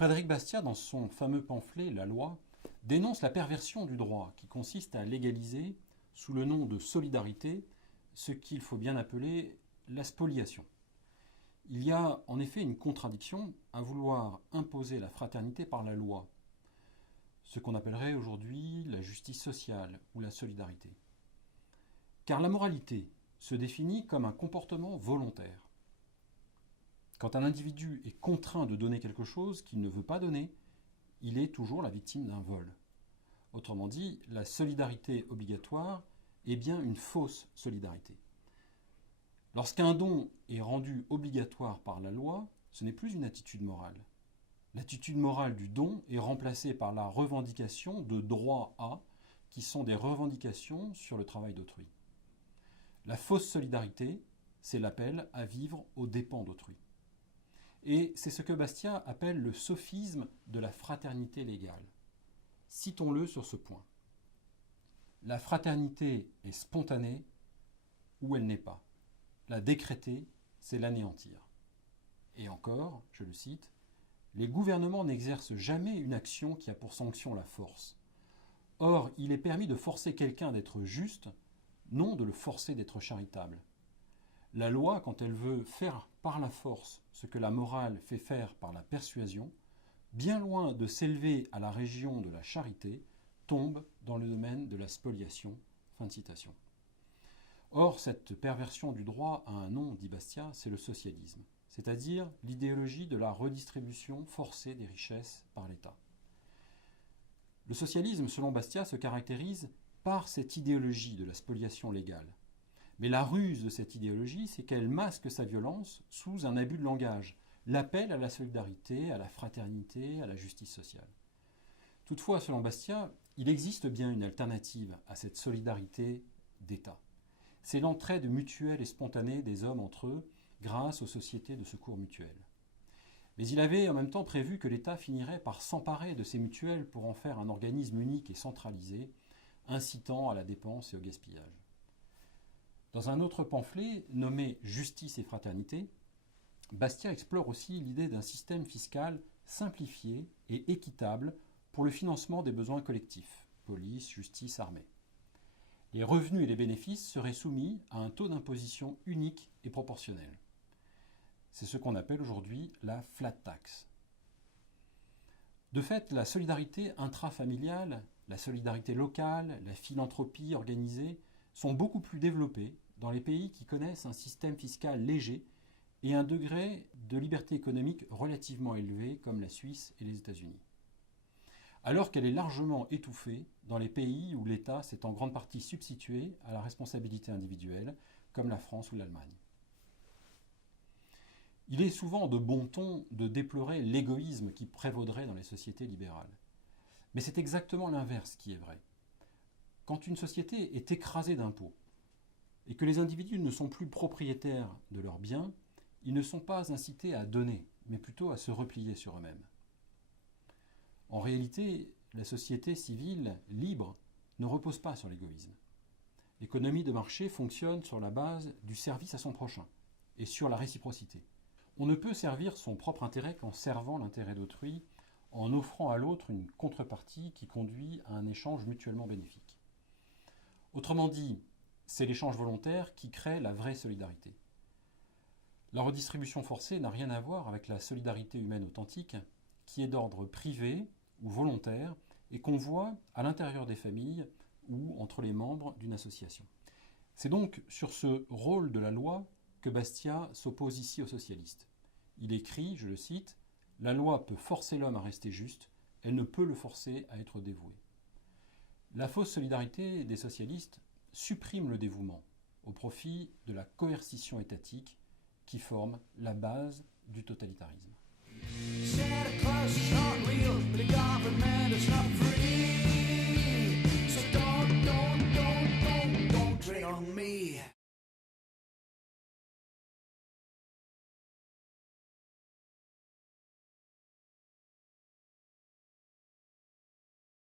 Frédéric Bastiat, dans son fameux pamphlet La Loi, dénonce la perversion du droit qui consiste à légaliser, sous le nom de solidarité, ce qu'il faut bien appeler la spoliation. Il y a en effet une contradiction à vouloir imposer la fraternité par la loi, ce qu'on appellerait aujourd'hui la justice sociale ou la solidarité. Car la moralité se définit comme un comportement volontaire. Quand un individu est contraint de donner quelque chose qu'il ne veut pas donner, il est toujours la victime d'un vol. Autrement dit, la solidarité obligatoire est bien une fausse solidarité. Lorsqu'un don est rendu obligatoire par la loi, ce n'est plus une attitude morale. L'attitude morale du don est remplacée par la revendication de droits à, qui sont des revendications sur le travail d'autrui. La fausse solidarité, c'est l'appel à vivre aux dépens d'autrui. Et c'est ce que Bastiat appelle le sophisme de la fraternité légale. Citons-le sur ce point. La fraternité est spontanée ou elle n'est pas. La décréter, c'est l'anéantir. Et encore, je le cite, « Les gouvernements n'exercent jamais une action qui a pour sanction la force. Or, il est permis de forcer quelqu'un d'être juste, non de le forcer d'être charitable. La loi, quand elle veut faire par la force ce que la morale fait faire par la persuasion, bien loin de s'élever à la région de la charité, tombe dans le domaine de la spoliation. » Fin de citation. Or, cette perversion du droit a un nom, dit Bastiat, c'est le socialisme, c'est-à-dire l'idéologie de la redistribution forcée des richesses par l'État. Le socialisme, selon Bastiat, se caractérise par cette idéologie de la spoliation légale. Mais la ruse de cette idéologie, c'est qu'elle masque sa violence sous un abus de langage, l'appel à la solidarité, à la fraternité, à la justice sociale. Toutefois, selon Bastiat, il existe bien une alternative à cette solidarité d'État. C'est l'entraide mutuelle et spontanée des hommes entre eux grâce aux sociétés de secours mutuels. Mais il avait en même temps prévu que l'État finirait par s'emparer de ces mutuelles pour en faire un organisme unique et centralisé, incitant à la dépense et au gaspillage. Dans un autre pamphlet nommé « Justice et fraternité », Bastiat explore aussi l'idée d'un système fiscal simplifié et équitable pour le financement des besoins collectifs, police, justice, armée. Les revenus et les bénéfices seraient soumis à un taux d'imposition unique et proportionnel. C'est ce qu'on appelle aujourd'hui la flat tax. De fait, la solidarité intrafamiliale, la solidarité locale, la philanthropie organisée sont beaucoup plus développées dans les pays qui connaissent un système fiscal léger et un degré de liberté économique relativement élevé comme la Suisse et les États-Unis. Alors qu'elle est largement étouffée dans les pays où l'État s'est en grande partie substitué à la responsabilité individuelle, comme la France ou l'Allemagne. Il est souvent de bon ton de déplorer l'égoïsme qui prévaudrait dans les sociétés libérales. Mais c'est exactement l'inverse qui est vrai. Quand une société est écrasée d'impôts et que les individus ne sont plus propriétaires de leurs biens, ils ne sont pas incités à donner, mais plutôt à se replier sur eux-mêmes. En réalité, la société civile libre ne repose pas sur l'égoïsme. L'économie de marché fonctionne sur la base du service à son prochain et sur la réciprocité. On ne peut servir son propre intérêt qu'en servant l'intérêt d'autrui, en offrant à l'autre une contrepartie qui conduit à un échange mutuellement bénéfique. Autrement dit, c'est l'échange volontaire qui crée la vraie solidarité. La redistribution forcée n'a rien à voir avec la solidarité humaine authentique, qui est d'ordre privé ou volontaire et qu'on voit à l'intérieur des familles ou entre les membres d'une association. C'est donc sur ce rôle de la loi que Bastiat s'oppose ici aux socialistes. Il écrit, je le cite, « La loi peut forcer l'homme à rester juste, elle ne peut le forcer à être dévoué. » La fausse solidarité des socialistes supprime le dévouement au profit de la coercition étatique qui forme la base du totalitarisme.